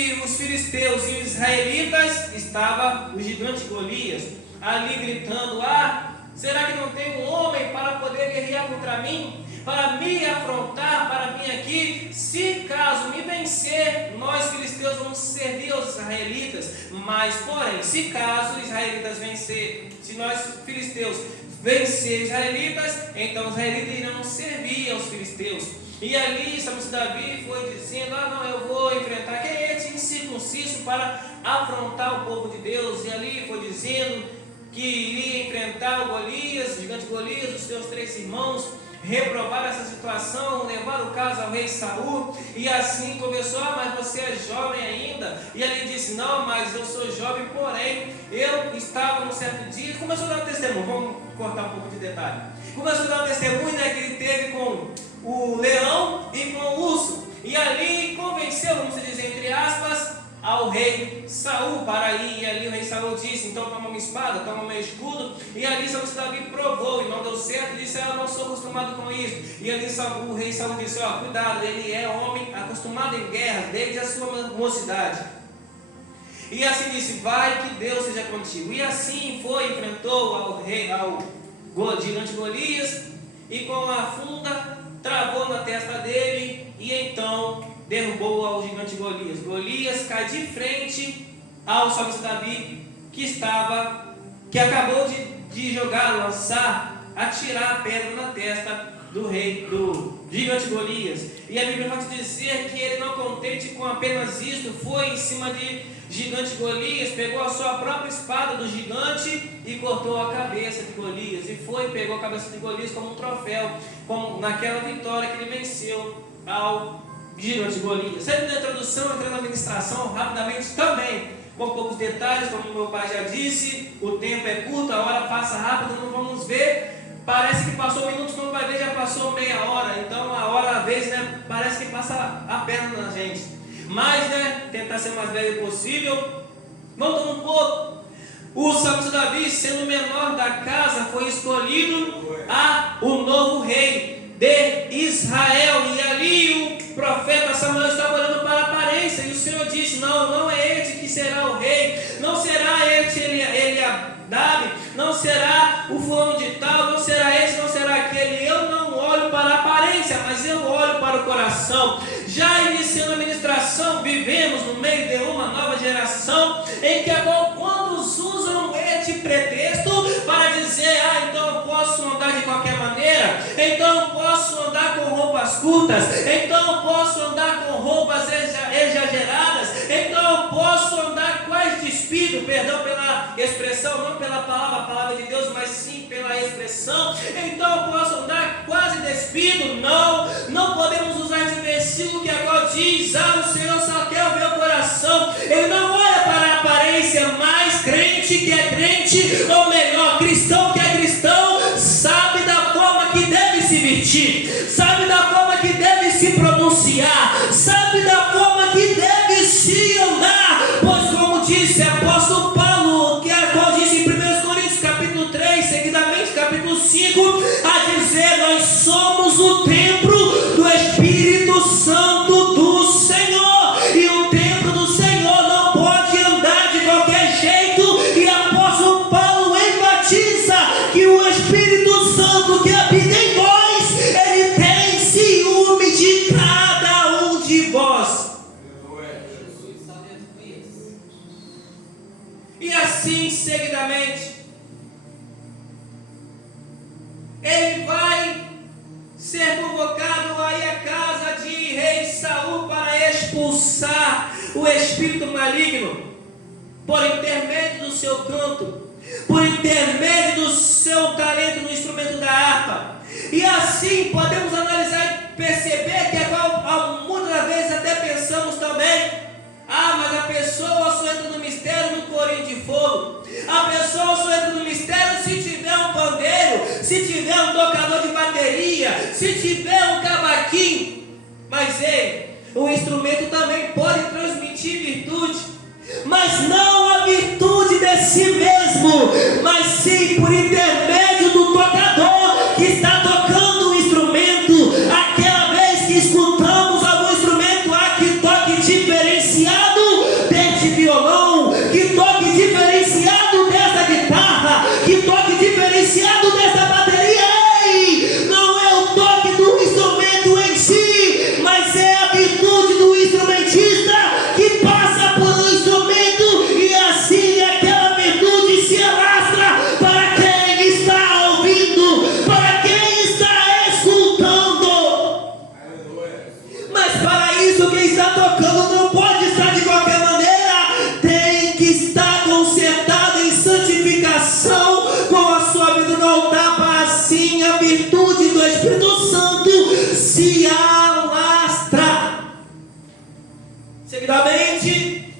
entre os filisteus e os israelitas estava o gigante Golias, ali gritando: será que não tem um homem para poder guerrear contra mim? Para me afrontar, para vir aqui? Se caso me vencer, nós filisteus vamos servir aos israelitas. Mas, porém, se caso os israelitas vencer, se nós filisteus vencer os israelitas, então os israelitas irão servir aos filisteus. E ali, Davi foi dizendo: não, eu vou enfrentar quem é esse incircunciso para afrontar o povo de Deus. E ali foi dizendo que iria enfrentar o Golias, o gigante Golias, os seus 3 irmãos, reprovar essa situação, levar o caso ao rei Saul. E assim começou: mas você é jovem ainda. E ele disse: não, mas eu sou jovem, porém eu estava num certo dia. Começou a dar um testemunho, vamos cortar um pouco de detalhe. Começou a dar um testemunho, que ele teve com o leão e com o urso, e ali convenceu, vamos dizer entre aspas, ao rei Saul para ir. E ali o rei Saul disse: então toma uma espada, toma meu escudo. E ali Davi provou e não deu certo, disse: eu não sou acostumado com isso. E ali o rei Saul disse: cuidado, ele é homem acostumado em guerra desde a sua mocidade. E assim disse: vai, que Deus seja contigo. E assim foi, enfrentou ao gigante Golias, e com a funda travou na testa dele, e então derrubou ao gigante Golias. Golias cai de frente ao salmista Davi, que acabou de jogar, lançar, atirar a pedra na testa do gigante Golias. E a Bíblia vai dizer que ele, não contente com apenas isto, foi em cima de gigante Golias, pegou a sua própria espada do gigante e cortou a cabeça de Golias. E pegou a cabeça de Golias como um troféu, como naquela vitória que ele venceu ao gigante Golias. Saindo da introdução, entrando na administração rapidamente também, com poucos detalhes, como meu pai já disse, o tempo é curto, a hora passa rápido, não vamos ver. Parece que passou minutos, quando vai ver já passou meia hora. Então a hora, às vezes, parece que passa a perna na gente. Mas, tentar ser o mais breve possível. Voltando um pouco, o salmista Davi, sendo o menor da casa, foi escolhido o novo rei de Israel. E ali o profeta Samuel estava olhando para a aparência, e o Senhor disse: não é este que será o rei, não será este Eliabe, não será o fulano de tal, não será esse, não será aquele. Eu não olho para a aparência, mas eu olho para o coração. Já iniciando a ministração, vivemos no meio de uma nova geração em que quantos usam este pretexto para dizer: então eu posso andar de qualquer maneira, então eu posso andar com roupas curtas, então eu posso andar com roupas exageradas, então eu posso andar quase despido, perdão pela expressão, não pela palavra, a palavra de Deus, mas sim pela expressão. Então eu posso andar quase despido. Não podemos usar esse versículo que agora diz: o Senhor só quer o meu coração. Ele não olha para a aparência, mas crente que é crente, ou melhor, cristão que é cristão, sabe da forma que deve se vestir, sabe da forma que deve se pronunciar, sabe da forma que deve se andar. Pois, como disse o apóstolo Paulo, que disse em 1 Coríntios capítulo 3, seguidamente capítulo 5, a dizer: nós somos o templo do Espírito Santo do Senhor, e o templo do Senhor não pode andar de qualquer jeito. E o apóstolo Paulo enfatiza que o Espírito Santo que habita em vós, ele tem ciúme de cada um de vós. E assim, seguidamente, ele vai ser convocado aí à casa de rei Saul para expulsar o espírito maligno, por intermédio do seu canto, por intermédio do seu talento no instrumento da harpa. E assim podemos analisar e perceber que muitas vezes até pensamos também: mas a pessoa só entra no mistério no corinho de fogo, a pessoa só entra no mistério se tiver um pandeiro, se tiver um tocador de bateria, se tiver um cavaquinho. Mas o instrumento também pode transmitir virtude, mas não a virtude de si mesmo, mas sim por intermédio do tocador que está tocando o instrumento. Aquela vez que escutamos algum instrumento que toque diferenciado, trocando, não pode estar de qualquer maneira, tem que estar consertado em santificação, com a sua vida no altar, para assim a virtude do Espírito Santo se alastra. Seguidamente,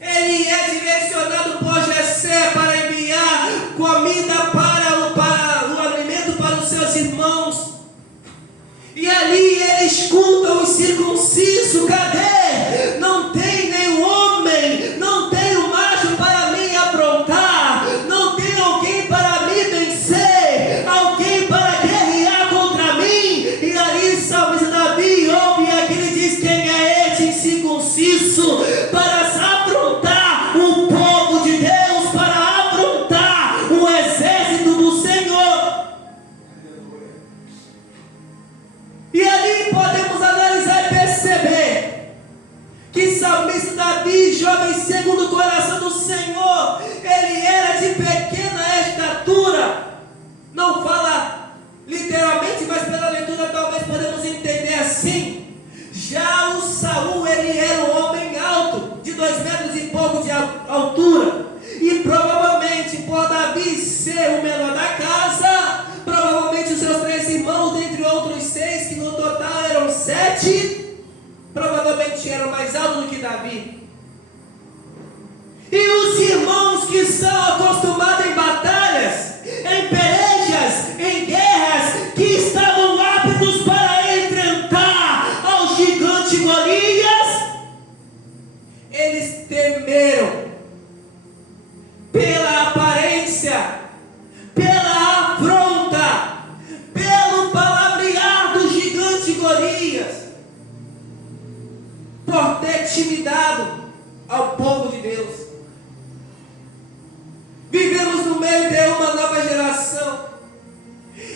ele é direcionado por Jessé para enviar comida para o alimento para os seus irmãos. E ali ele escuta os circuncisos: cadê? Não tem nenhum homem, não tem um macho para me aprontar, não tem alguém para me vencer, alguém para guerrear contra mim. E ali salmista Davi ouve aquele diz: quem é este incircunciso para aprontar o povo de Deus, para aprontar o exército do Senhor? E ali podemos analisar e perceber que salmista Davi, jovem segundo o coração do Senhor, ele era de pequena estatura. Não fala literalmente, mas pela leitura talvez podemos entender assim. Já o Saul, ele era um homem alto, de 2 metros e pouco de altura. E provavelmente por Davi ser o menor da casa, provavelmente os seus 3 irmãos, dentre outros 6, que no total eram 7, provavelmente eram mais altos do que Davi. E os irmãos que são acostumados em batalhas, em pelejas, em guerras, que estavam aptos para enfrentar ao gigante Golias, eles temeram pela aparência, pela afronta, pelo palavrear do gigante Golias, por ter intimidado ao povo de Deus. Vivemos no meio de uma nova geração,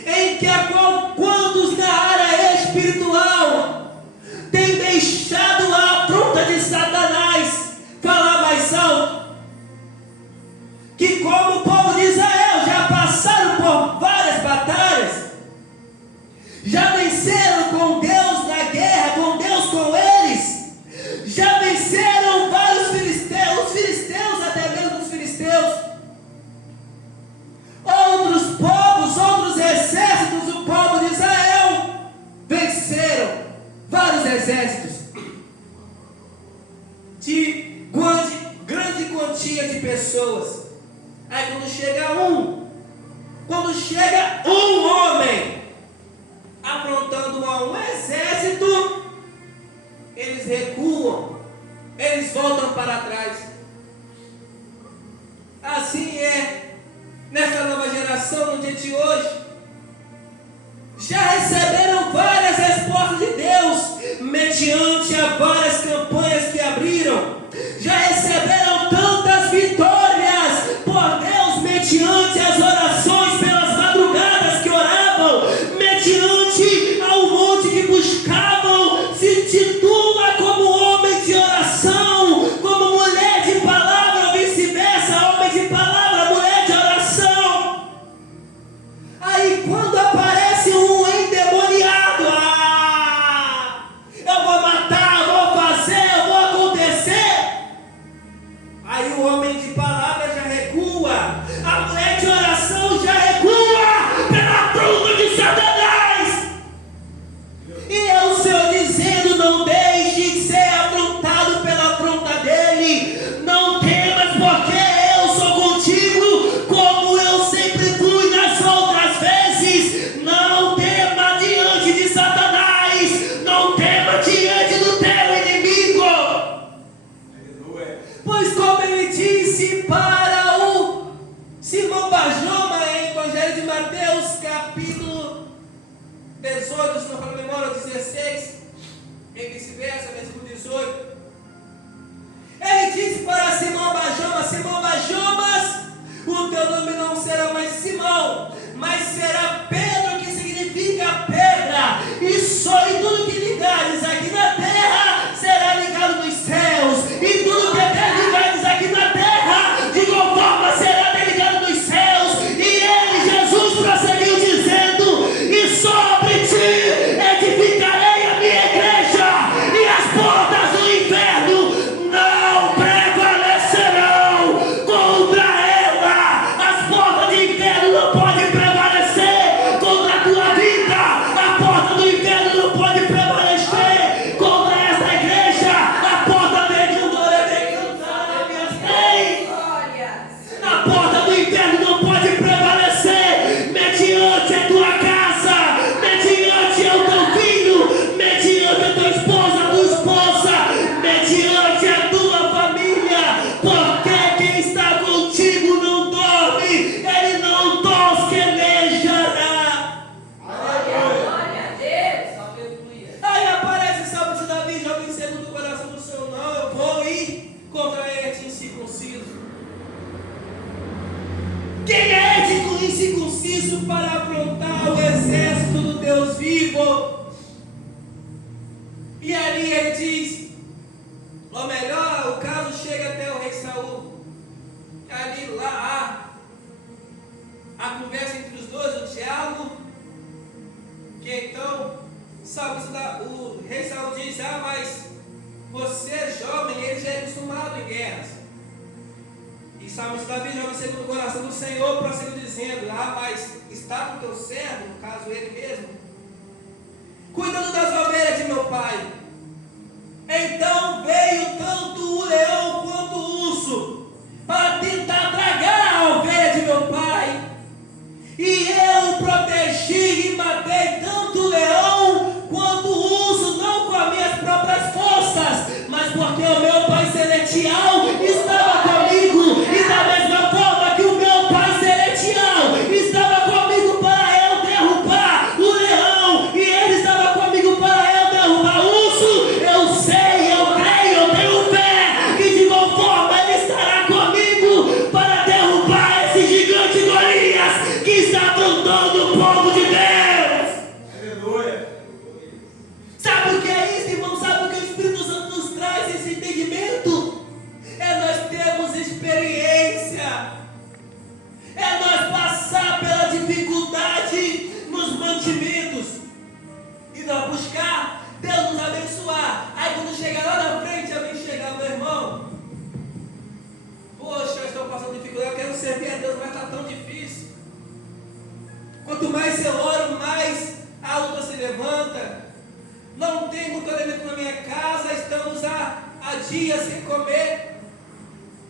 em que a qual quantos na área espiritual têm deixado a afronta de Satanás falar mais alto, que como o povo de Israel já passaram por várias batalhas, já venceram com Deus na guerra, com Deus com eles, já venceram vários filisteus, os filisteus, até mesmo os filisteus, outros povos, outros exércitos. O povo de Israel venceram vários exércitos de grande quantia de pessoas. Aí quando chega um homem aprontando a um exército, eles recuam, eles voltam para trás. Assim é nessa nova geração, no dia de hoje. Já receberam várias respostas de Deus, mediante a várias campanhas que abriram. Já receberam tantas vitórias por Deus, mediante as orações pelas madrugadas que oravam, mediante ao monte que buscavam. Se titula como homem de oração, como mulher de palavra, ou vice-versa, homem de palavra, mulher de oração. Aí quando aparece um endemoniado, eu vou matar, eu vou fazer, eu vou acontecer. Aí o homem de palavra já recua, a mulher de oração já recua pela afronta de Satanás. E é o Senhor dizendo: não deixe de ser afrontado pela afronta dele. Não temas, porque eu sou contigo, como eu sempre fui nas outras vezes. Não tema diante de Satanás, não tema diante do teu inimigo. Pois como ele disse para o Simão Barjoma em Evangelho de Mateus, capítulo 18, se não for a memória, 16, em vice-versa, versículo 18. Ele disse para Simão Barjoma: Simão Barjomas, o teu nome não será mais Simão, mas será Pedro, que significa pedra, e só em tudo que ligares aqui na terra será ligado nos céus, e tudo que ligares aqui na terra, de igual forma será ligado nos céus. E ele, Jesus, prosseguiu dizendo: e sobre ti edificarei a minha igreja, e as portas do inferno Senhor. E ali ele diz, ou melhor, o caso chega até o rei Saul. E ali lá há a conversa entre os dois, o diálogo, que então o rei Saul diz, mas você é jovem, ele já é acostumado em guerras. E salmista Davi, jovem segundo o coração do Senhor, prossegue dizendo, mas está com teu servo, no caso ele mesmo, cuidando das ovelhas de meu pai. Então veio tanto o leão quanto o urso para tentar tragar a ovelha de meu pai. E eu protegi e matei tanto o leão quanto o urso, não com as minhas próprias forças, mas porque o meu Pai Celestial estava comigo. E da mesma forma que o meu Pai Celestial estava comigo para eu derrubar o leão, e ele estava comigo para eu derrubar o urso, eu sei, eu creio, eu tenho fé que de igual forma ele estará comigo para derrubar esse gigante Golias que está afrontando o povo de Deus. Aleluia. Sabe o que é isso, irmão? Sabe o que o Espírito Santo nos traz, esse entendimento? É nós termos experiência, é nós passar pela dificuldade nos mantimentos e nós buscar Deus nos abençoar. Aí quando chegar lá na frente, alguém chegar, meu irmão, poxa, eu estou passando dificuldade, eu quero servir a Deus, mas está tão difícil. Quanto mais eu oro, mais a luta se levanta. Não tem muito alimento na minha casa, estamos há dias sem comer.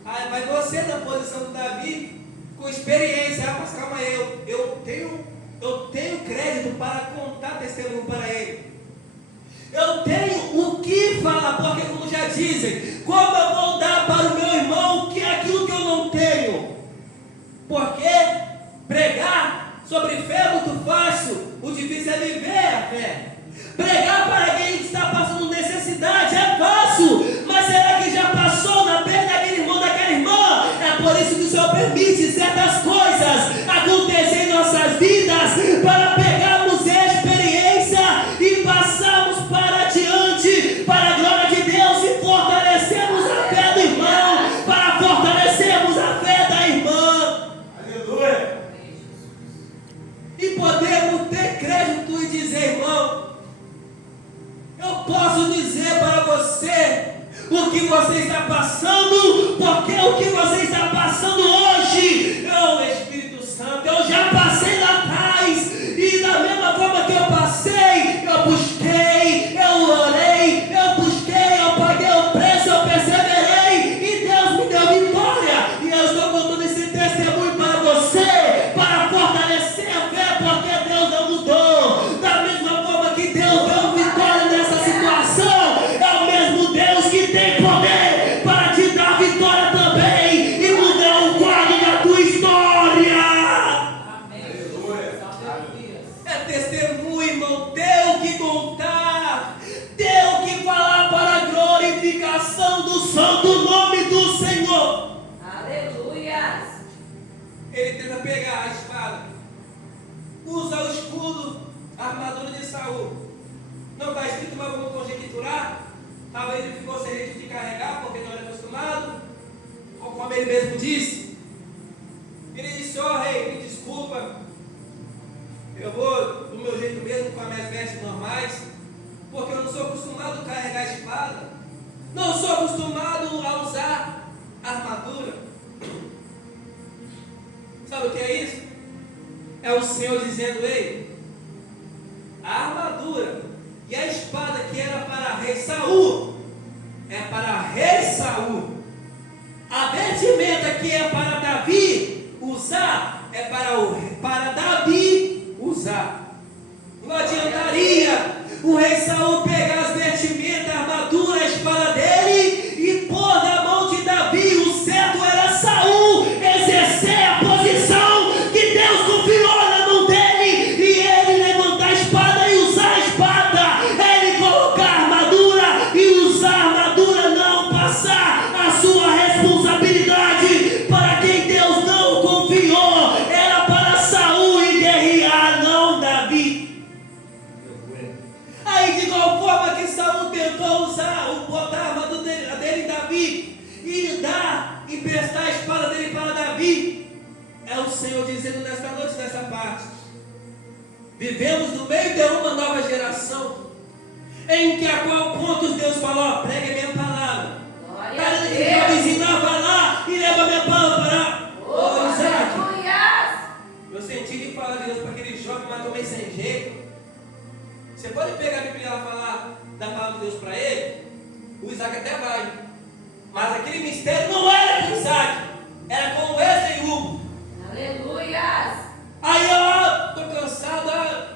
Mas você na posição do Davi, com experiência, mas calma aí, eu tenho crédito para contar testemunho para ele. Eu tenho o que falar, porque como já dizem, como eu vou dar para o meu irmão que é aquilo que eu não tenho? Porque pregar sobre fé é muito fácil, o difícil é viver a fé. Pregar para quem está passando necessidade é fácil, mas será que já passou na pele daquele irmão, daquela irmã? É por isso que o Senhor permite certas coisas acontecer em nossas vidas, para pegarmos experiência e passarmos para diante, para a glória de Deus, e fortalecermos a fé do irmão, para fortalecermos a fé da irmã. Aleluia. E podemos ter crédito e dizer, irmão, eu posso dizer para você o que você está passando, porque o que você está passando hoje é o Espírito Santo. Eu já passei lá atrás, e da mesma forma que eu passei, eu busquei, eu orei, eu busquei, eu paguei o preço, eu perseverei, e Deus me deu vitória. E eu estou contando esse testemunho para você, para fortalecer a fé, porque Deus não mudou. Da mesma forma que Deus deu vitória nessa situação, é o mesmo Deus que tem poder para te dar vitória também e mudar o quadro da tua história. É testemunho, irmão, tem que contar, tem que falar para a glorificação do santo nome do Senhor. Aleluia. Ele tenta pegar a espada, usa o escudo, a armadura de Saul. Não está escrito, mas vamos conjecturar. Talvez ele ficou sem jeito de carregar, porque não era acostumado, como ele mesmo disse. Ele disse, rei, me desculpa, eu vou do meu jeito mesmo, com as minhas vestes normais, porque eu não sou acostumado a carregar a espada, não sou acostumado a usar a armadura. Sabe o que é isso? É o Senhor dizendo, ei, a armadura e a espada que era para rei Saul, é para rei Saul. A vestimenta que é para Davi usar, é para Davi usar. Não adiantaria o rei Saul pegar as vestimentas, a armadura, a espada dele e pôr na mão de Davi. O certo era Saul exercer a posição que Deus confiou na mão dele, e ele levantar a espada e usar a espada, ele colocar a armadura e usar a armadura, não passar a sua responsabilidade para quem Deus não confiou. Era para Saul e guerrear, não Davi. Vivemos no meio de uma nova geração, em que a qual pontos Deus falou: pregue a minha palavra. Glória a Cara, ele vai Deus. ensinar, vai lá e leva a minha palavra para Oh, Isaac. aleluias. Eu senti de falar de Deus para aquele jovem, mas tomei sem jeito. Você pode pegar a Bíblia e falar da palavra de Deus para ele, o Isaac até vai. Mas aquele mistério não era com Isaac, era com o Wesley e Hugo. Aleluias. Aí eu estou cansado,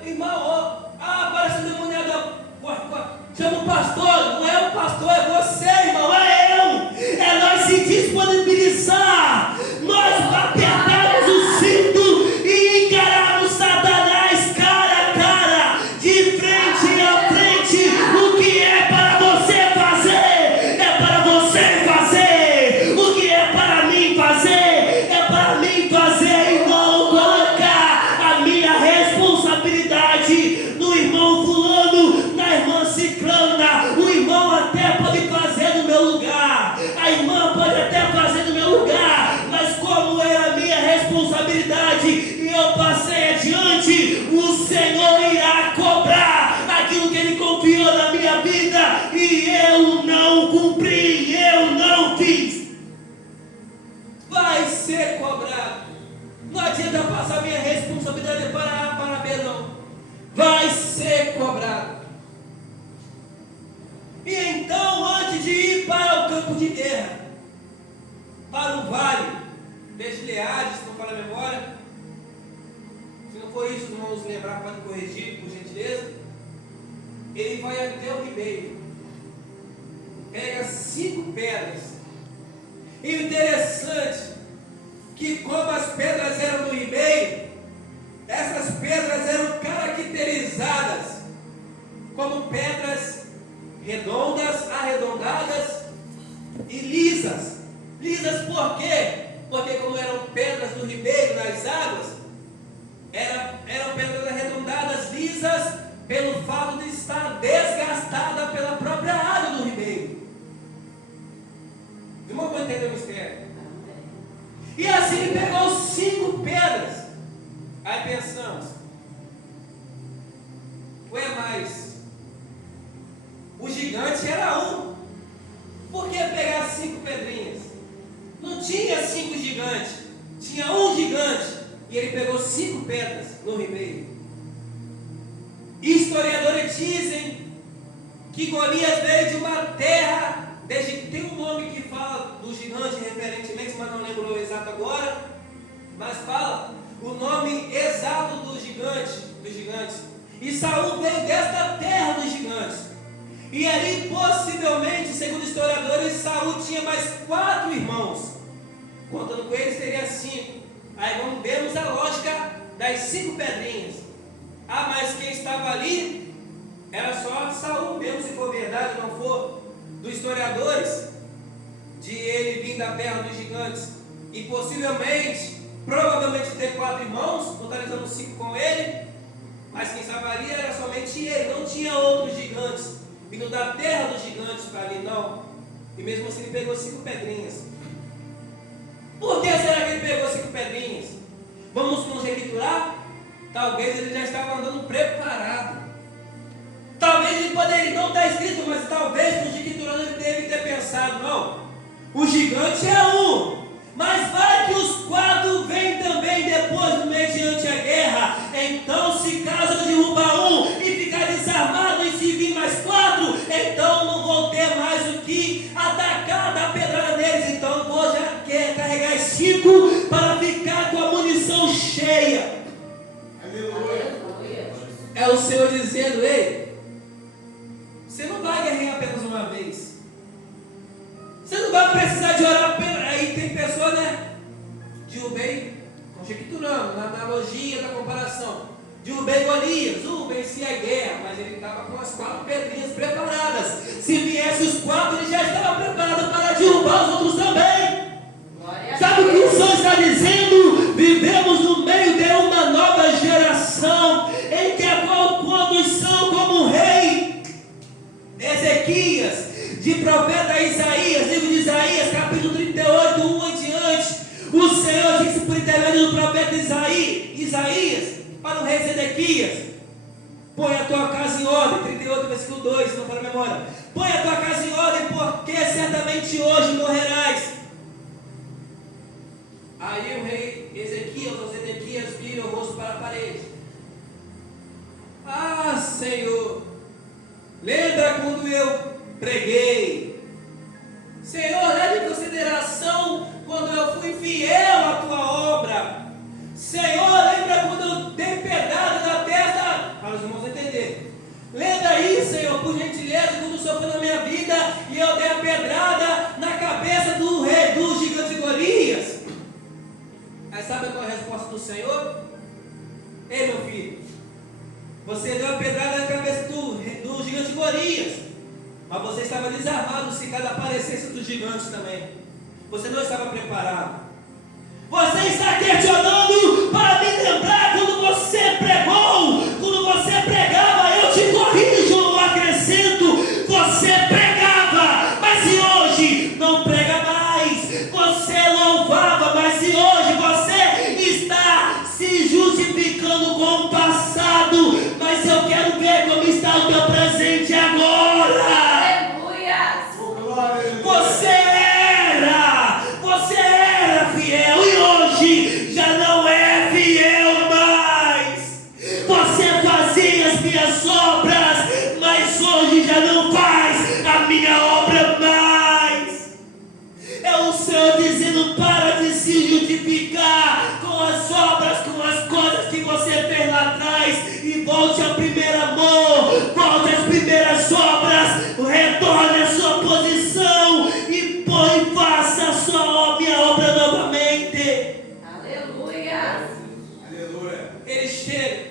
irmão, parece um demoniado, chama o pastor, não é o pastor, é você, irmão, é eu. É nós se disponibilizar, nós apertarmos o cinto e encararmos Satanás cara a cara, de frente a frente. O que é para você fazer, é para você fazer. O que é para mim fazer, é para mim fazer, e não colocar a minha responsabilidade no irmão fulano, na irmã ciclana. O irmão até pode fazer no meu lugar, a irmã pode até fazer no meu lugar, mas como era a minha responsabilidade e eu passei adiante, o Senhor irá cobrar aquilo que Ele confiou na minha vida e eu não cumpri, eu não fiz. Vai ser cobrado. Não adianta passar minha responsabilidade para A, para B, não. Vai ser cobrado. E então, antes de ir para o campo de guerra, para o vale de Gileade, se não falha a memória, se não for isso, os irmãos lembrar, pode corrigir, por gentileza. Ele vai até o ribeiro, pega 5 pedras. E o interessante, que como as pedras eram do ribeiro, essas pedras eram caracterizadas como pedras redondas, arredondadas e lisas. Lisas por quê? Porque como eram pedras do ribeiro, das águas, eram pedras arredondadas, lisas, pelo fato de estar desgastada pela própria água do ribeiro. Irmão, vou entender o mistério. E assim ele pegou 5 pedras. Aí pensamos, ué, mas o gigante era um. Por que pegar 5 pedrinhas? Não tinha 5 gigantes, tinha um gigante. E ele pegou 5 pedras no ribeiro. Historiadores dizem que Golias veio de uma terra, tem um nome que fala do gigante referentemente, mas não lembro o exato agora, mas fala o nome exato dos gigantes. E Saul veio desta terra dos gigantes. E ali, possivelmente, segundo historiadores, Saul tinha mais 4 irmãos. Contando com eles, seria 5. Aí vamos vermos a lógica das 5 pedrinhas. Mas quem estava ali era só Saul, mesmo se for verdade, não for dos historiadores, de ele vir da terra dos gigantes. E possivelmente, provavelmente ter 4 irmãos, totalizando 5 com ele. Mas quem estava ali era somente ele, não tinha outros gigantes vindo da terra dos gigantes para ali, não. E mesmo assim ele pegou 5 pedrinhas. Por que será que ele pegou 5 pedrinhas? Vamos conjecturar? Talvez ele já estava andando preparado. Talvez ele poderia, não está escrito, mas talvez conjecturando ele deve ter pensado, não, o gigante é um, mas vai que os 4 vêm também depois, mediante a guerra. Então, se caso eu derrubar um e ficar desarmado, e se vir mais 4, então não vou ter mais o que atacar, dar pedrada neles. Então vou já carregar 5 para ficar com a munição cheia. Aleluia. É o Senhor dizendo, ei, você não vai guerrear apenas uma vez. Você não vai precisar de orar apenas. Aí tem pessoa, né? Derrubei, conjecturando, na analogia da comparação. Derrubei Golias, vencia a guerra, mas ele estava com as 4 pedrinhas preparadas. Se viesse os 4, ele já estava preparado para derrubar os outros também. Sabe o que o Senhor está dizendo? Vivemos no meio de uma nova geração, em que a qual quando são como o rei Ezequias, de profeta Isaías, livro de Isaías, capítulo 38, 1 em diante, o Senhor disse por intermédio do profeta Isaías para o rei Ezequias: põe a tua casa em ordem, 38, versículo 2, se não for a memória. Põe a tua casa em ordem, porque certamente hoje morrerás. Aí o rei Ezequias, ou Zedequias, vira o rosto para a parede. Ah, Senhor, lembra quando eu preguei? Senhor, leve em consideração quando eu fui fiel à tua obra. Senhor, lembra quando eu dei pedrada na testa, para os irmãos entenderem. Lembra aí, Senhor, por gentileza, quando o Senhor foi na minha vida e eu dei a pedrada na cabeça do rei, do gigante Golias. Aí sabe qual é a resposta do Senhor? Ei, meu filho, você deu a pedrada na cabeça do gigante Golias, mas você estava desarmado se cada aparecesse dos gigantes também. Você não estava preparado. Você está questionando para me lembrar quando você pregou. Quando você pregava, eu te corrijo, eu acrescento. Você pregava, mas e hoje não prega mais. Você louvava, mas e hoje você está se justificando com o passado. Mas eu quero ver como está o teu presente agora. Você era fiel e hoje já não é fiel mais. Você fazia as minhas obras, mas hoje já não faz a minha obra mais. É o Senhor dizendo: para de se justificar com as obras, com as coisas que você fez lá atrás, e volte ao primeiro amor, volte às primeiras obras, retorne à sua posição e faça a sua minha obra novamente. Aleluia. Aleluia. Ele chega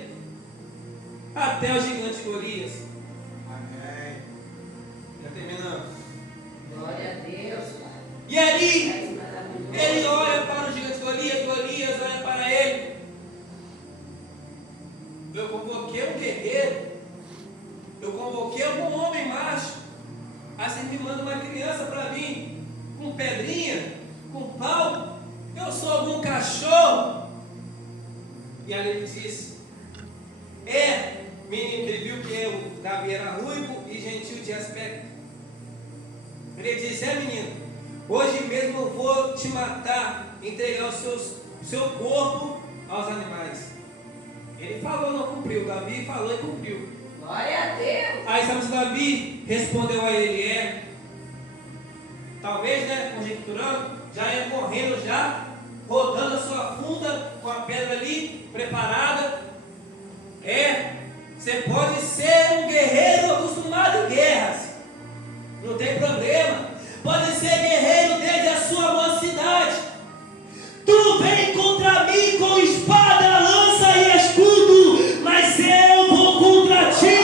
até o gigante Golias. Amém. Já terminando. Glória a Deus, Pai. E ali És maravilhoso. ele olha para o gigante Golias, Golias olha para ele. Eu convoquei um guerreiro, eu convoquei um homem macho. Aí você me manda uma criança para mim, com pedrinha, com pau. Eu sou algum cachorro? E aí ele disse: menino, ele viu que o Davi era ruivo e gentil de aspecto. Ele disse: menino, hoje mesmo eu vou te matar, entregar o seu corpo aos animais. Ele falou, não cumpriu. Davi falou e cumpriu. Glória a Deus. Aí sabe se Davi respondeu a ele: talvez, né, conjecturando, já ia correndo, já rodando a sua funda com a pedra ali preparada. Você pode ser um guerreiro acostumado em guerras, não tem problema. Pode ser guerreiro desde a sua mocidade. Tu vem contra mim com espada, lança e escudo, mas eu vou contra ti,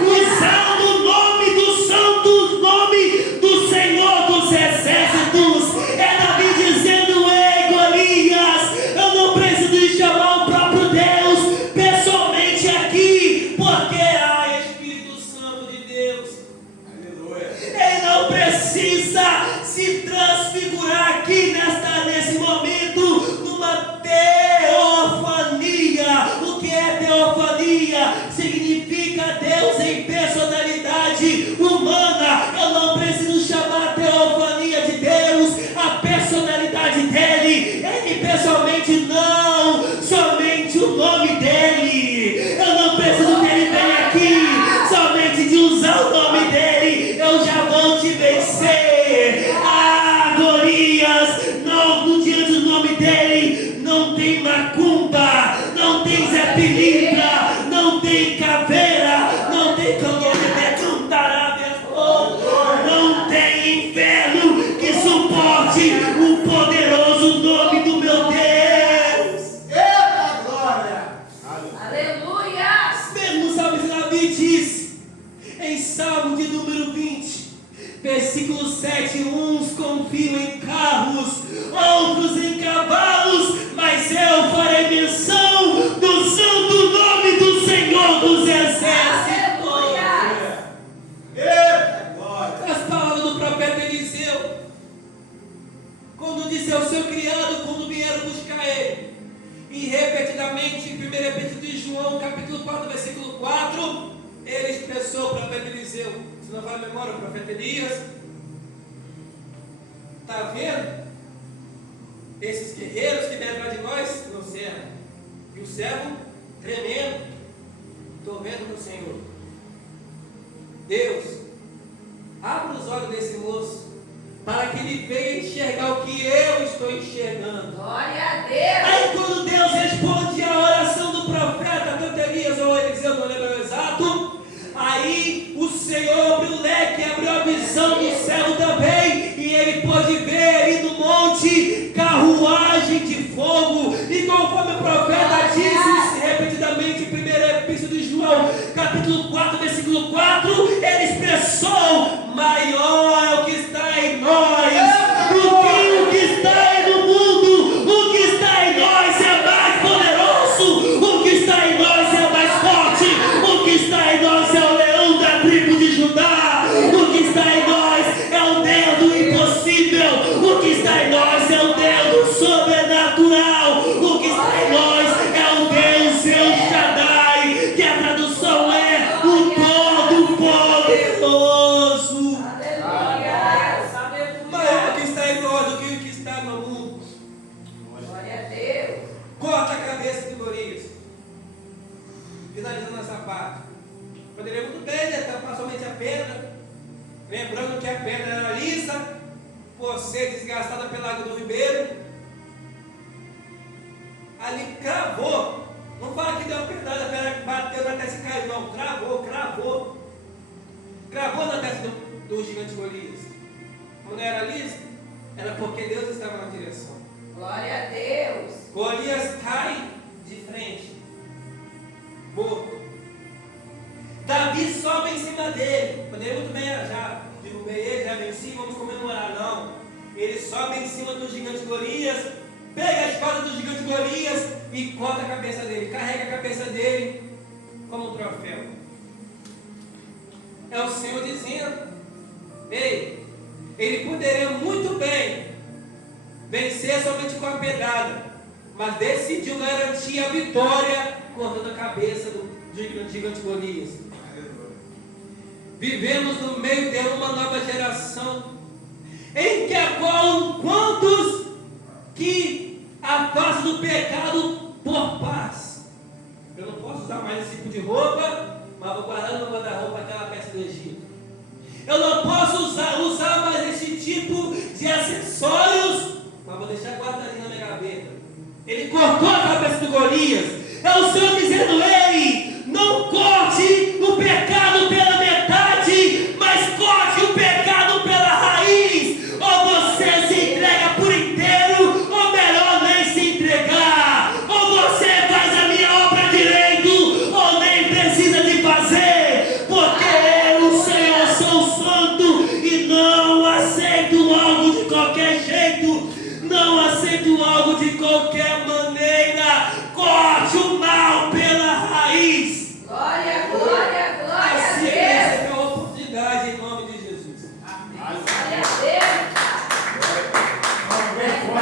usando o nome do santo nome do Senhor dos Exércitos. É Davi dizendo: ei, Golias, eu não preciso chamar o próprio Deus pessoalmente aqui, porque há Espírito Santo de Deus. Aleluia. Ele não precisa se transfigurar aqui nesse momento numa teofania. O que é teofania? Significa Deus em personalidade humana. Eu não preciso chamar a teofania de Deus, a personalidade dele. Ele pessoalmente não, somente o nome dele. Eu não preciso que ele venha aqui, somente de usar o nome dele eu já vou te vencer. Golias, não, diante do nome dele não tem macumba, não tem Zé Pilintra, não tem caveira, não tem não tem inferno que suporte o poderoso nome do meu Deus. Eita glória. Aleluia. Mesmo Salmo Davi diz em Salmo de número 20, versículo 7: uns confiam em carros, outros em cavalos, mas eu farei menção do santo nome do Senhor dos Exércitos. Aleluia. Eita glória. As palavras do profeta Eliseu, quando disse ao seu criado, quando vieram buscar ele, e repetidamente, em 1 Epístola de João, capítulo 4, versículo 4, 4, ele expressou o profeta Eliseu. Se não vai a memória, o profeta Elias. Está vendo? Esses guerreiros que vêm atrás de nós no céu. E o servo tremendo. Estou vendo no Senhor. Deus, abra os olhos desse moço, para que ele venha enxergar o que eu estou enxergando. Glória a Deus. Aí quando Deus responde a oração do profeta, tanto Elias ou Eliseu, não lembro o exato, aí o Senhor abriu o leque, abriu a visão do céu também, e ele pôde ver ali no monte carruagem de fogo, e conforme o profeta disse repetidamente em 1ª Epístola de João, capítulo 4, versículo 4, ele expressou: maior é o que está em nós do que o que está no mundo. O que está em nós é mais poderoso, o que está em nós é mais forte, o que está em nós é o leão da tribo de Judá, o que está em nós é o Deus do impossível, o que está em nós é o Deus do sobrenatural, o que está em nós é o Deus El Shaddai, que a tradução é o Todo-Poderoso. Aleluia. Maior que está em nós do que o que está no mundo. Glória a Deus. Corta a cabeça de Golias. Finalizando essa parte. Poderia muito bem, né? Tapar somente a pedra. Lembrando que a pedra era lisa, por ser desgastada pela água do ribeiro. Ali cravou. Não fala que deu uma pedrada, a pedra bateu na testa e caiu, não. Cravou. Cravou na testa do gigante Golias. Quando era lisa, era porque Deus estava na direção. Glória a Deus. Golias cai de frente, morto. Davi sobe em cima dele. Poderia muito bem, já derrubei ele, já venci, vamos comemorar. Não. Ele sobe em cima do gigante Golias, pega a espada do gigante Golias e corta a cabeça dele, carrega a cabeça dele como um troféu. É o Senhor dizendo: ei, ele poderia muito bem vencer somente com a pedrada, mas decidiu garantir a vitória cortando a cabeça do gigante Golias. Vivemos no meio de uma nova geração, em que a qual quantos que afastam do pecado por paz. Eu não posso usar mais esse tipo de roupa, mas vou guardar no guarda-roupa aquela peça do Egito. Eu não posso usar mais esse tipo de acessórios, mas vou deixar guardadinho na minha gaveta. Ele cortou a cabeça do Golias. É o Senhor dizendo: ei, não corte o pecado pela metade, mas corte o pecado pela raiz. Ou você se entrega por inteiro, ou melhor nem se entregar. Ou você faz a minha obra direito, ou nem precisa de fazer, porque eu, Senhor, sou santo e não aceito algo de qualquer jeito, não aceito algo de qualquer